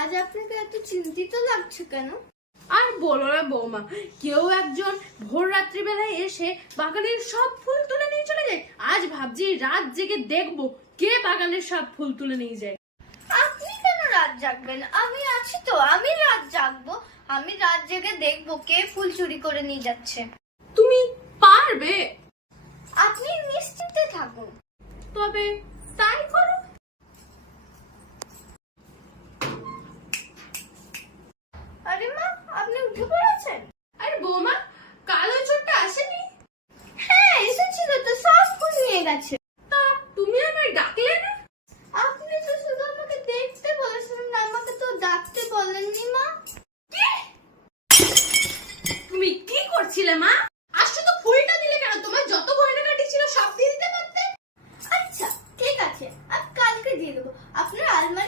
আজ আপনাকে এত চিন্তিত লাগছে কেন? আর বলো না বৌমা, কেউ একজন ভোর রাত্রি বেলায় এসে বাগানের সব ফুল তুলে নিয়ে চলে যায়। আজ ভাবছি রাত জেগে দেখবো কে বাগানের সব ফুল তুলে নিয়ে যায়। আপনি কেন রাত জাগবেন? আমি আছি তো, আমি রাত জাগবো। আমি রাত জেগে দেখবো কে ফুল চুরি করে নিয়ে যাচ্ছে। তুমি পারবে? আপনি নিশ্চিন্তে থাকুন। তবে তাই করো। আরে মা, আপনি উঠে পড়েছেন? আরে বৌমা, কাল ওই চোরটা আসেনি? হ্যাঁ এসেছিল তো, সব ফুল নিয়ে গেছে। তা তুমি আমায় ডাকলে না? আপনি তো শুধু আমাকে দেখতে বলেছিলেন, আমাকে তো ডাকতে বলেননি মা। তুমি কি করছিলে মা?